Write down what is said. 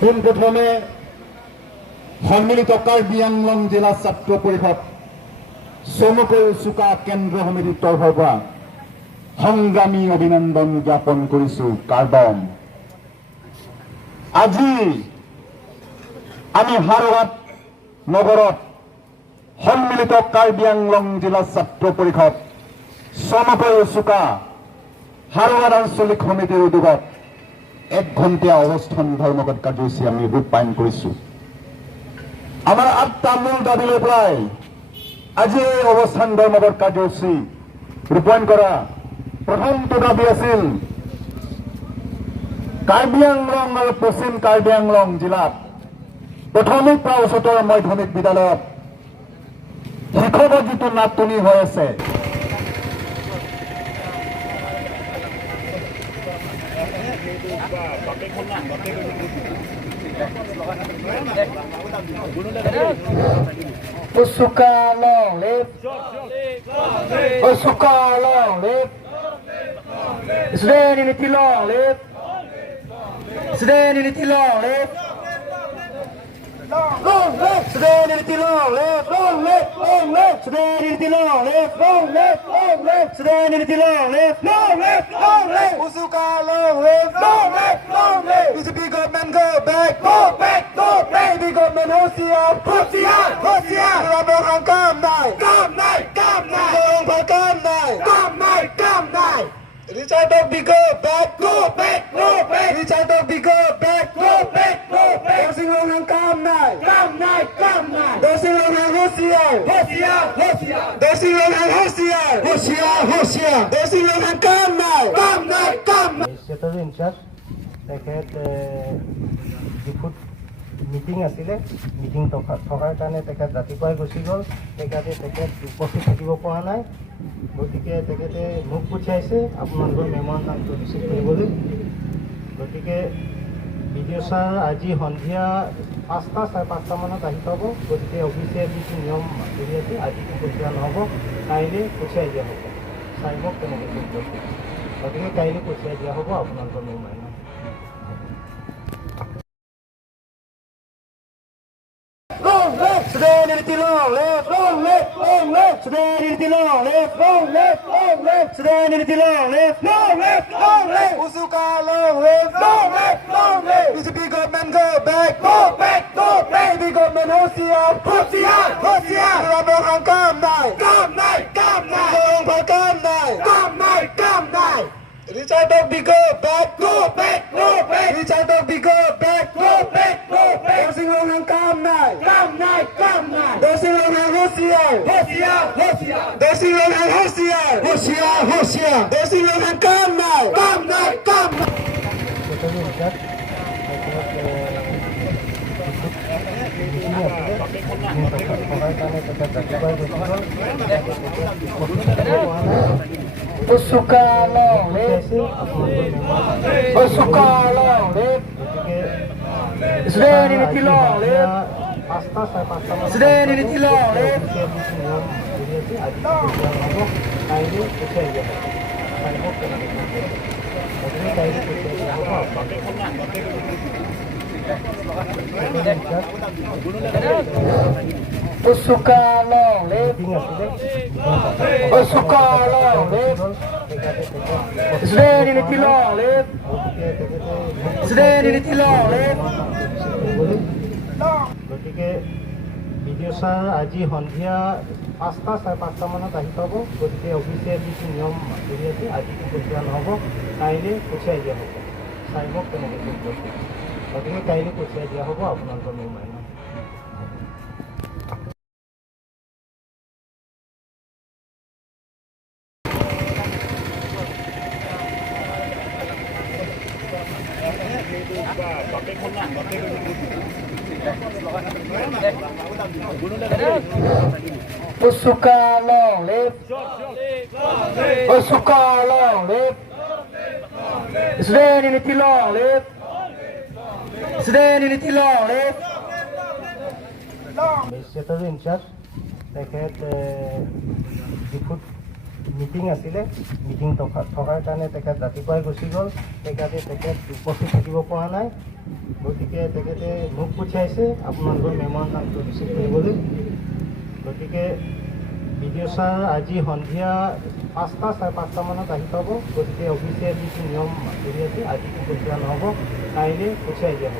পোনপ্ৰথমে সন্মিলিত কাৰ্বি আংলং জিলা ছাত্ৰ পৰিষদ চমুকৈ চুকা কেন্দ্ৰ সমিতিৰ তৰফৰ পৰা সংগ্ৰামী অভিনন্দন জ্ঞাপন কৰিছো। কাৰ্বন আজি আমি হাৰহাট নগৰত সন্মিলিত কাৰ্বি আংলং জিলা ছাত্ৰ পৰিষদ চমুকৈ চুকা হাৰহাট আঞ্চলিক সমিতিৰ উদ্যোগত 1 ঘণ্টীয়া অৱস্থান ধৰ্মঘট কাৰ্যসূচী আমি ৰূপায়ণ কৰিছো। আমাৰ 8টা মূল দাবীলৈ পেলাই আজি এই অৱস্থান ধৰ্মঘট কাৰ্যসূচী ৰূপায়ণ কৰা প্ৰথমটো দাবী আছিল কাৰ্বি আংলং আৰু পশ্চিম কাৰ্বি আংলং জিলাত প্ৰাথমিক বা উচ্চতৰ মাধ্যমিক বিদ্যালয়ত শিক্ষকৰ যিটো নাটনি হৈ আছে, Usuka long live, Usuka long live, Sudan unity long live, Sudan unity long live, Sudan unity long live, long live, long live, Sudan unity long live, long live, long live, Sudan unity long live, long live, long live, Usuka long live, long live, long live, BJP government go back, go back, go back, BJP government Hosiar, Hosiar, Hosiar, Rabang come night, come night, come night, come night, come night, come night. Richard of the go back, go back, go back. Richard of the go back, go back, go back. Dosing on come night, come night, come night. Dosing on Hosiar, Hosiar, Hosiar. Dosing on Hosiar, Hosiar, Hosiar. Dosing on come night, come night, come night. Secretary in charge, তেখেত ডিপুত meeting আছিলে, meeting থকাৰ কাৰণে তেখেত ৰাতিপুৱাই গুচি গ'ল। সেইকাৰণে তেখেত উপস্থিত থাকিব পৰা নাই। গতিকে তেখেতে মোক পঠিয়াইছে আপোনালোকৰ মেম'ৰেণ্ডামটো ৰিচিভ কৰিবলৈ। গতিকে BDO ছাৰ আজি সন্ধিয়া 5টা 5:30 মানত আহি পাব। গতিকে অফিচিয়েল যিটো নিয়ম কৰি আছে আজিতো পঠিওৱা নহ'ব, কাইলৈ পঠিয়াই দিয়া হ'ব। চাই মোক তেনেকৈ কৰিব। গতিকে কাইলৈ পঠিয়াই দিয়া হ'ব আপোনালোকৰ memorandum. Sudan unity long live, long live, long live, Sudan unity long live, long live, long live, Sudan unity long live, long live, long live, Usuka long live, long live, long live, BJP government go back, go back, go back, BJP government Hosiar, Hosiar, Hosiar, Rabang come night, come night, come night, come night, come night, come night. Richard of the go back, go back, go back. Richard of the go back, go back, go back. Dosing on come night, come night, come night. Dosing on Hosiar, Hosiar, Hosiar. Dosing on Hosiar, Hosiar, Hosiar. Dosing on come night, come night, come night. Secretary in charge, থকাৰ কাৰণে তেখেত ৰাতিপুৱাই গুচি গ'ল। Usuka long live, Usuka long live, Sudan unity long live, 5টা 5:30 মানত Sudan unity long live. কাইলৈ পঠিয়াই দিয়া হ'ব। চাই মোক তেনেকৈ কৰিব। গতিকে কাইলৈ পঠিয়াই দিয়া হ'ব। Usuka long live, মিটিং আছিলে, Usuka long live, Sudan unity long live, Sudan unity long live. গতিকে BDO ছাৰ আজি সন্ধিয়া 5টা 5:30 মানত আহি পাব। গতিকে অফিচিয়েল যিটো নিয়ম কৰি আছে আজিতো পঠিওৱা নহ'ব, কাইলৈ পঠিয়াই দিয়া হ'ব। চাই মোক তেনেকৈ কৰিব। গতিকে কাইলৈ পঠিয়াই দিয়া হ'ব আপোনালোকৰ memorandum. Usuka long live, Usuka long live, Sudan unity long live, Sudan unity long live. Secretary in charge, তেখেত ডিপুত মিটিং আছিলে, মিটিং থকাৰ কাৰণে তেখেত ৰাতিপুৱাই গুচি গ'ল। তেখেত উপস্থিত থাকিব পৰা নাই। গতিকে তেখেতে মোক পঠিয়াইছে আপোনালোকৰ মেমৰ নামটো ৰিচিভ কৰিবলৈ। গতিকে BDO ছাৰ আজি সন্ধিয়া 5টা, চাৰে 5টা মানত আহি পাব। গতিকে অফিচিয়েল যিটো নিয়ম কৰি আছে, আজি পঠিওৱা নহ'ব, কাইলৈ পঠিয়াই দিয়া হ'ব।